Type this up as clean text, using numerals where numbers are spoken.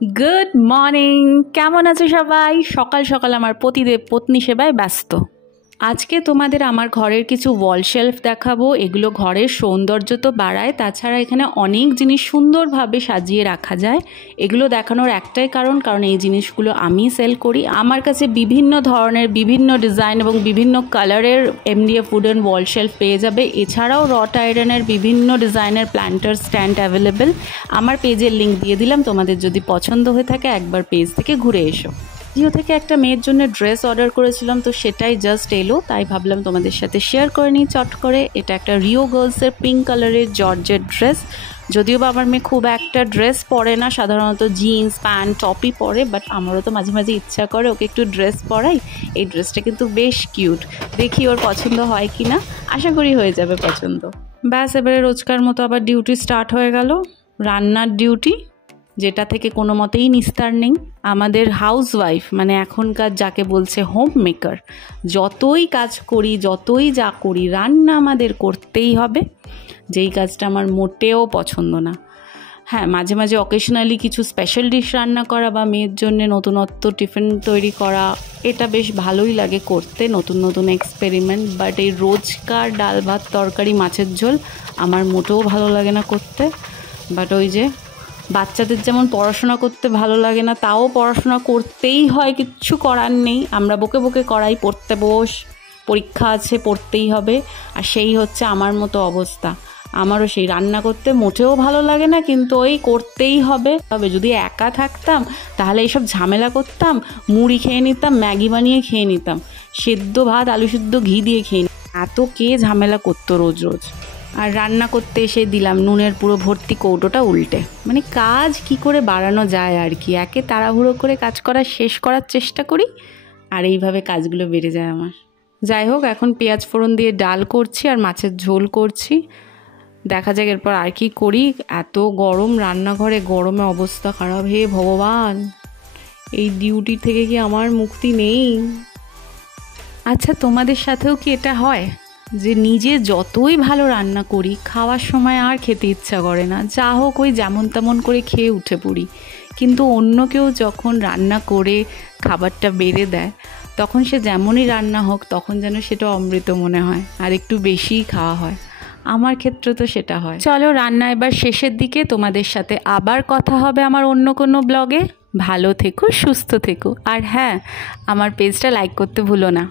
Good morning, কেমন আছো সবাই? সকাল সকাল আমার পতিদেব পত্নী সেবায় ব্যস্ত। আজকে তোমাদের আমার ঘরের কিছু ওয়াল শেলফ দেখাবো। এগুলো ঘরের সৌন্দর্য তো বাড়ায়, তাছাড়া এখানে অনেক জিনিস সুন্দরভাবে সাজিয়ে রাখা যায়। এগুলো দেখানোর একটাই কারণ এই জিনিসগুলো আমি সেল করি। আমার কাছে বিভিন্ন ধরনের, বিভিন্ন ডিজাইন এবং বিভিন্ন কালারের MDF উডেন ওয়াল শেলফ পেয়ে যাবে। এছাড়াও রট আয়রনের বিভিন্ন ডিজাইনের প্ল্যান্টার স্ট্যান্ড অ্যাভেলেবেল। আমার পেজের লিঙ্ক দিয়ে দিলাম, তোমাদের যদি পছন্দ হয়ে থাকে একবার পেজ থেকে ঘুরে এসো। জিও থেকে একটা মেয়ের জন্য ড্রেস অর্ডার করেছিলাম, তো সেটাই জাস্ট এলো, তাই ভাবলাম তোমাদের সাথে শেয়ার করে নিই চট করে। এটা একটা রিও গার্লসের পিঙ্ক কালারের জর্জেট ড্রেস। যদিও বা আমার মেয়ে খুব একটা ড্রেস পরে না, সাধারণত জিন্স প্যান্ট টপই পরে, বাট আমারও তো মাঝে মাঝে ইচ্ছা করে ওকে একটু ড্রেস পরাই। এই ড্রেসটা কিন্তু বেশ কিউট, দেখি ওর পছন্দ হয় কি না। আশা করি হয়ে যাবে পছন্দ। ব্যাস, এবারে রোজকার মতো আবার ডিউটি স্টার্ট হয়ে গেল, রান্নার ডিউটি, যেটা থেকে কোনো মতেই নিস্তার নেই। আমাদের হাউসওয়াইফ মানে এখনকার যাকে বলছে হোম মেকার, যতই কাজ করি যতই যা করি রান্না আমাদের করতেই হবে, যেই কাজটা আমার মোটেও পছন্দ না। হ্যাঁ, মাঝে মাঝে অকেশনালি কিছু স্পেশাল ডিশ রান্না করা বা মেয়ের জন্য নতুনত্ব টিফিন তৈরি করা, এটা বেশ ভালোই লাগে করতে, নতুন নতুন এক্সপেরিমেন্ট। বাট এই রোজকার ডাল ভাত তরকারি মাছের ঝোল আমার মোটেও ভালো লাগে না করতে। বাট ওই যে বাচ্চাদের যেমন পড়াশোনা করতে ভালো লাগে না, তাও পড়াশোনা করতেই হয়, কিচ্ছু করার নেই। আমরা বকে বকে করাই, পড়তে বস, পরীক্ষা আছে, পড়তেই হবে। আর সেই হচ্ছে আমার মতো অবস্থা। আমারও সেই রান্না করতে মোটেও ভালো লাগে না, কিন্তু ওই করতেই হবে। যদি একা থাকতাম তাহলে এইসব ঝামেলা করতাম, মুড়ি খেয়ে নিতাম, ম্যাগি বানিয়ে খেয়ে নিতাম, সেদ্ধ ভাত আলু সিদ্ধ ঘি দিয়ে খেয়ে নিতাম। এত কে ঝামেলা করতো রোজ রোজ। আর রান্না করতে এসে দিলাম নুনের পুরো ভর্তি কৌটোটা উল্টে। মানে কাজ কি করে বাড়ানো যায় আর কি, একে তাড়াহুড়ো করে কাজ শেষ করার চেষ্টা করি, আর এইভাবে কাজগুলো বেড়ে যায় আমার। যাই হোক, এখন পেঁয়াজ ফোড়ন দিয়ে ডাল করছি আর মাছের ঝোল করছি। দেখা যাক এরপর আর কি করি। এত গরম রান্নাঘরে, গরমে অবস্থা খারাপ। হে ভগবান, এই ডিউটি থেকে কি আমার মুক্তি নেই? আচ্ছা, তোমাদের সাথেও কি এটা হয় যে নিজে যতই ভালো রান্না করি খাওয়ার সময় আর খেতে ইচ্ছা করে না, যা হোক ওই যেমন তেমন করে খেয়ে উঠে পড়ি, কিন্তু অন্য কেউ যখন রান্না করে খাবারটা বেড়ে দেয় তখন সে যেমনই রান্না হোক তখন যেন সেটা অমৃত মনে হয়, আর একটু বেশিই খাওয়া হয়। আমার ক্ষেত্রে তো সেটা হয়। চলো, রান্না এবার শেষের দিকে, তোমাদের সাথে আবার কথা হবে আমার অন্য কোনো ব্লগে। ভালো থেকো, সুস্থ থেকো, আর হ্যাঁ, আমার পেজটা লাইক করতে ভুলো না।